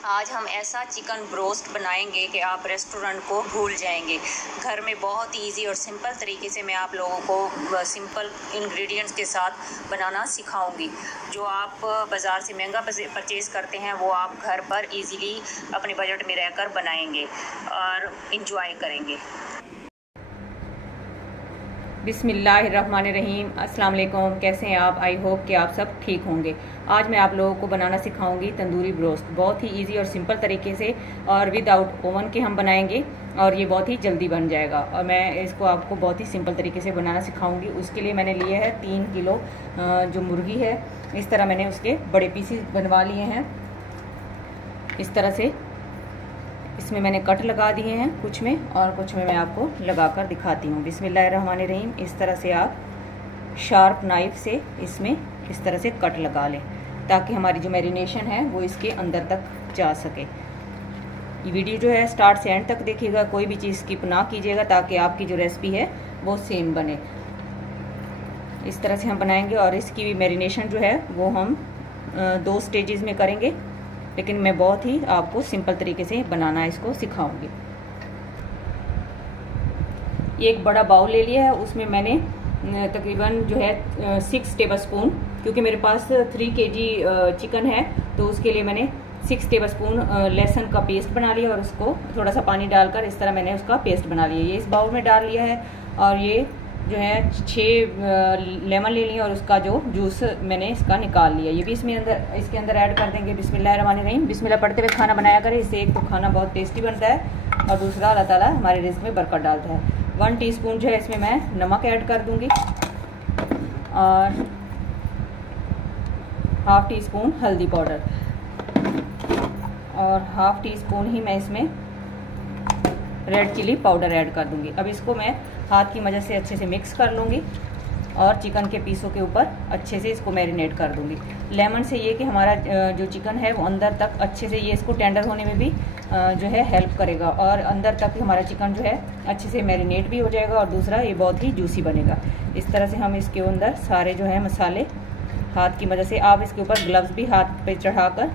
आज हम ऐसा चिकन ब्रोस्ट बनाएंगे कि आप रेस्टोरेंट को भूल जाएंगे। घर में बहुत ही इजी और सिंपल तरीके से मैं आप लोगों को सिंपल इंग्रेडिएंट्स के साथ बनाना सिखाऊंगी। जो आप बाज़ार से महंगा परचेज़ करते हैं वो आप घर पर इजीली अपने बजट में रहकर बनाएंगे और इंजॉय करेंगे। बिस्मिल्लाहिर्रहमानिर्रहीम। अस्सलाम वालेकुम। कैसे हैं आप? आई होप कि आप सब ठीक होंगे। आज मैं आप लोगों को बनाना सिखाऊंगी तंदूरी ब्रोस्ट। बहुत ही इजी और सिंपल तरीके से और विदाउट ओवन के हम बनाएंगे और ये बहुत ही जल्दी बन जाएगा। और मैं इसको आपको बहुत ही सिंपल तरीके से बनाना सिखाऊंगी। उसके लिए मैंने लिए है 3 किलो जो मुर्गी है। इस तरह मैंने उसके बड़े पीसेस बनवा लिए हैं। इस तरह से इसमें मैंने कट लगा दिए हैं, कुछ में और कुछ में मैं आपको लगाकर दिखाती हूँ। बिस्मिल्लाहिर्रहमानिर्रहीम। इस तरह से आप शार्प नाइफ से इसमें इस तरह से कट लगा लें ताकि हमारी जो मैरिनेशन है वो इसके अंदर तक जा सके। ये वीडियो जो है स्टार्ट से एंड तक देखिएगा, कोई भी चीज़ स्किप ना कीजिएगा ताकि आपकी जो रेसिपी है वो सेम बने। इस तरह से हम बनाएंगे और इसकी भी मैरिनेशन जो है वो हम 2 स्टेजेस में करेंगे, लेकिन मैं बहुत ही आपको सिंपल तरीके से बनाना इसको सिखाऊंगी। ये एक बड़ा बाउल ले लिया है, उसमें मैंने तकरीबन जो है 6 टेबलस्पून, क्योंकि मेरे पास 3 kg चिकन है तो उसके लिए मैंने 6 टेबलस्पून लहसुन का पेस्ट बना लिया और उसको थोड़ा सा पानी डालकर इस तरह मैंने उसका पेस्ट बना लिया। ये इस बाउल में डाल लिया है और ये जो है 6 लेमन ले लिए और उसका जो जूस मैंने इसका निकाल लिया। ये भी इसके अंदर ऐड कर देंगे। बिस्मिल्लाहिर्रहमानिर्रहीम। बिस्मिल्लाह पढ़ते हुए खाना बनाया करें, इससे एक तो खाना बहुत टेस्टी बनता है और दूसरा अल्लाह ताला हमारे रिज़्क़ में बरकत डालता है। 1 टीस्पून जो है इसमें मैं नमक ऐड कर दूंगी और ½ टीस्पून हल्दी पाउडर और ½ टीस्पून ही मैं इसमें रेड चिली पाउडर ऐड कर दूंगी। अब इसको मैं हाथ की मदद से अच्छे से मिक्स कर लूँगी और चिकन के पीसों के ऊपर अच्छे से इसको मैरिनेट कर दूंगी। लेमन से ये कि हमारा जो चिकन है वो अंदर तक अच्छे से ये इसको टेंडर होने में भी जो है हेल्प करेगा और अंदर तक हमारा चिकन जो है अच्छे से मैरिनेट भी हो जाएगा और दूसरा ये बहुत ही जूसी बनेगा। इस तरह से हम इसके अंदर सारे जो है मसाले हाथ की मदद से, आप इसके ऊपर ग्लव्स भी हाथ पे चढ़ाकर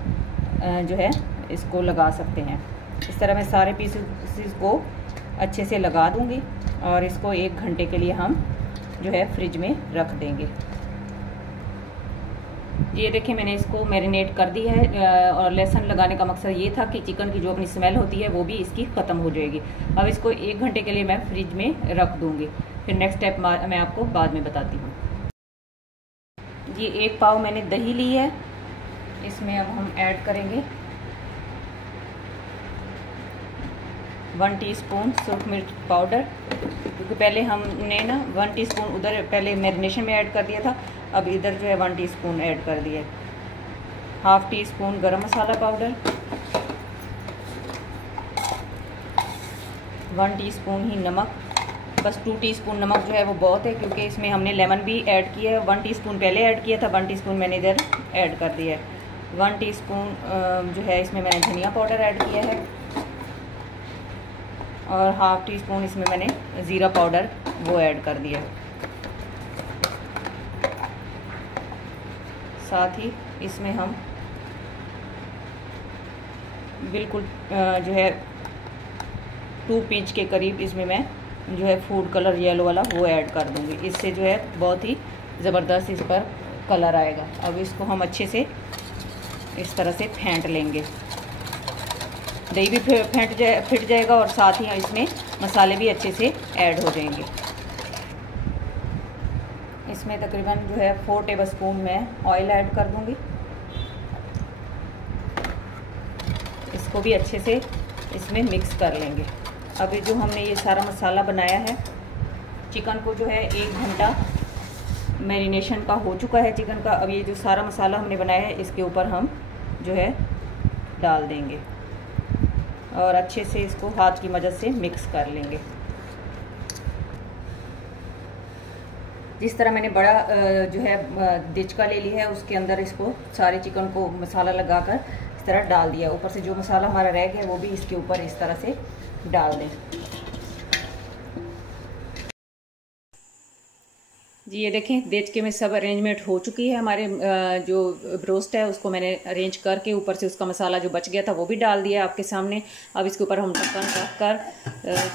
जो है इसको लगा सकते हैं। इस तरह मैं सारे पीसेस को अच्छे से लगा दूंगी और इसको 1 घंटे के लिए हम जो है फ्रिज में रख देंगे। ये देखिए मैंने इसको मैरिनेट कर दी है और लहसुन लगाने का मकसद ये था कि चिकन की जो अपनी स्मेल होती है वो भी इसकी ख़त्म हो जाएगी। अब इसको 1 घंटे के लिए मैं फ्रिज में रख दूंगी, फिर नेक्स्ट स्टेप मैं आपको बाद में बताती हूँ। ये 1 पाव मैंने दही ली है, इसमें अब हम ऐड करेंगे 1 टीस्पून सूरख मिर्च पाउडर, क्योंकि पहले हमने ना 1 टीस्पून उधर पहले मैरिनेशन में ऐड कर दिया था, अब इधर जो है 1 टीस्पून ऐड कर दिया। ½ टीस्पून गरम मसाला पाउडर, 1 टीस्पून ही नमक, बस 2 टीस्पून नमक जो है वो बहुत है क्योंकि इसमें हमने लेमन भी ऐड किया है। 1 टीस्पून पहले ऐड किया था, 1 टीस्पून मैंने इधर ऐड कर दिया है। 1 टीस्पून जो है इसमें मैंने धनिया पाउडर ऐड किया है और ½ टीस्पून इसमें मैंने ज़ीरा पाउडर वो ऐड कर दिया। साथ ही इसमें हम बिल्कुल जो है 2 पिंच के करीब इसमें मैं जो है फूड कलर येलो वाला वो ऐड कर दूंगी। इससे जो है बहुत ही ज़बरदस्त इस पर कलर आएगा। अब इसको हम अच्छे से इस तरह से फेंट लेंगे। दही भी फिट जाएगा और साथ ही इसमें मसाले भी अच्छे से ऐड हो जाएंगे। इसमें तकरीबन जो है 4 टेबलस्पून मैं ऑयल ऐड कर दूंगी। इसको भी अच्छे से इसमें मिक्स कर लेंगे। अभी जो हमने ये सारा मसाला बनाया है, चिकन को जो है 1 घंटा मैरिनेशन का हो चुका है चिकन का। अब ये जो सारा मसाला हमने बनाया है इसके ऊपर हम जो है डाल देंगे और अच्छे से इसको हाथ की मदद से मिक्स कर लेंगे। जिस तरह मैंने बड़ा जो है दिचका ले लिया है उसके अंदर इसको सारे चिकन को मसाला लगाकर इस तरह डाल दिया। ऊपर से जो मसाला हमारा रह गया वो भी इसके ऊपर इस तरह से डाल दें। जी ये देखें देचके में सब अरेंजमेंट हो चुकी है। हमारे जो ब्रोस्ट है उसको मैंने अरेंज करके ऊपर से उसका मसाला जो बच गया था वो भी डाल दिया आपके सामने। अब इसके ऊपर हम ढक्कन रख कर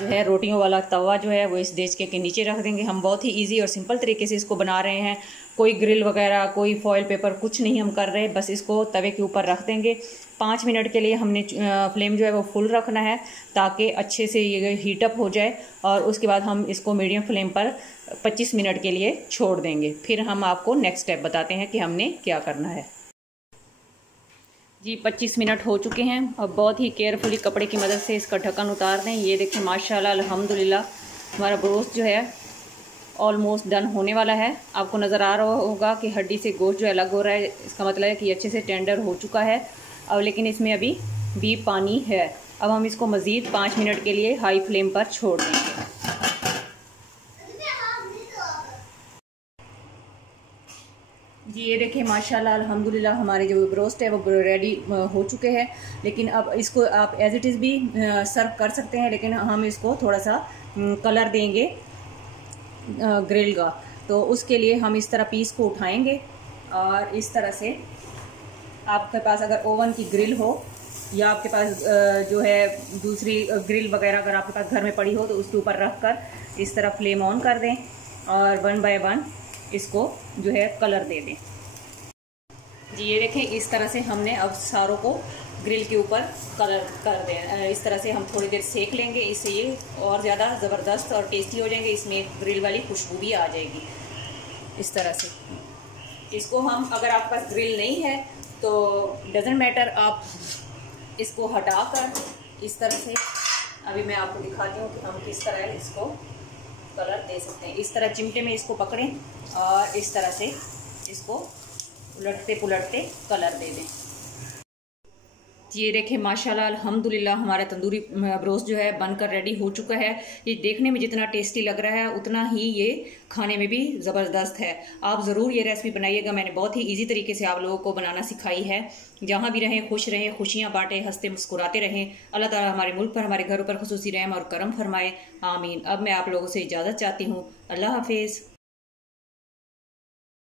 जो है रोटियों वाला तवा जो है वो इस देचके के नीचे रख देंगे। हम बहुत ही इजी और सिंपल तरीके से इसको बना रहे हैं। कोई ग्रिल वगैरह कोई फॉइल पेपर कुछ नहीं हम कर रहे, बस इसको तवे के ऊपर रख देंगे। 5 मिनट के लिए हमने फ्लेम जो है वो फुल रखना है ताकि अच्छे से ये हीटअप हो जाए, और उसके बाद हम इसको मीडियम फ्लेम पर 25 मिनट के लिए छोड़ देंगे। फिर हम आपको नेक्स्ट स्टेप बताते हैं कि हमने क्या करना है। जी 25 मिनट हो चुके हैं। अब बहुत ही केयरफुली कपड़े की मदद से इसका ढक्कन उतार दें। ये देखें माशाल्लाह अल्हम्दुलिल्लाह हमारा ब्रोस्ट जो है ऑलमोस्ट डन होने वाला है। आपको नज़र आ रहा होगा कि हड्डी से गोश्त जो अलग हो रहा है, इसका मतलब है कि अच्छे से टेंडर हो चुका है। अब लेकिन इसमें अभी भी पानी है। अब हम इसको मज़ीद 5 मिनट के लिए हाई फ्लेम पर छोड़ देंगे। जी ये देखिए माशाल्लाह अल्हम्दुलिल्लाह हमारे जो ब्रोस्ट है वो रेडी हो चुके हैं। लेकिन अब इसको आप एज इट इज़ भी सर्व कर सकते हैं, लेकिन हम इसको थोड़ा सा कलर देंगे ग्रिल का। तो उसके लिए हम इस तरह पीस को उठाएंगे और इस तरह से, आपके पास अगर ओवन की ग्रिल हो या आपके पास जो है दूसरी ग्रिल वगैरह अगर आपके पास घर में पड़ी हो तो उसके ऊपर रख कर इस तरह फ्लेम ऑन कर दें और 1 बाय 1 इसको जो है कलर दे दें। जी ये देखें इस तरह से हमने अब सारों को ग्रिल के ऊपर कलर कर दें। इस तरह से हम थोड़ी देर सेक लेंगे, इससे ये और ज़्यादा ज़बरदस्त और टेस्टी हो जाएंगे। इसमें ग्रिल वाली खुशबू भी आ जाएगी। इस तरह से इसको हम, अगर आपके पास ग्रिल नहीं है तो डजेंट मैटर, आप इसको हटा कर इस तरह से, अभी मैं आपको दिखाती हूँ कि हम किस तरह इसको कलर दे सकते हैं। इस तरह चिमटे में इसको पकड़ें और इस तरह से इसको उलटते पुलटते कलर दे दें। ये देखें माशाल्लाह अल्हम्दुलिल्लाह हमारा तंदूरी ब्रोस्ट जो है बनकर रेडी हो चुका है। ये देखने में जितना टेस्टी लग रहा है उतना ही ये खाने में भी ज़बरदस्त है। आप ज़रूर ये रेसिपी बनाइएगा। मैंने बहुत ही इजी तरीके से आप लोगों को बनाना सिखाई है। जहाँ भी रहें खुश रहें, खुशियाँ बांटें, हंसते मुस्कुराते रहें। अल्लाह ताला हमारे मुल्क पर, हमारे घरों पर खुसूसी रहम और करम फरमाए, आमीन। अब मैं आप लोगों से इजाज़त चाहती हूँ। अल्लाह हाफिज़।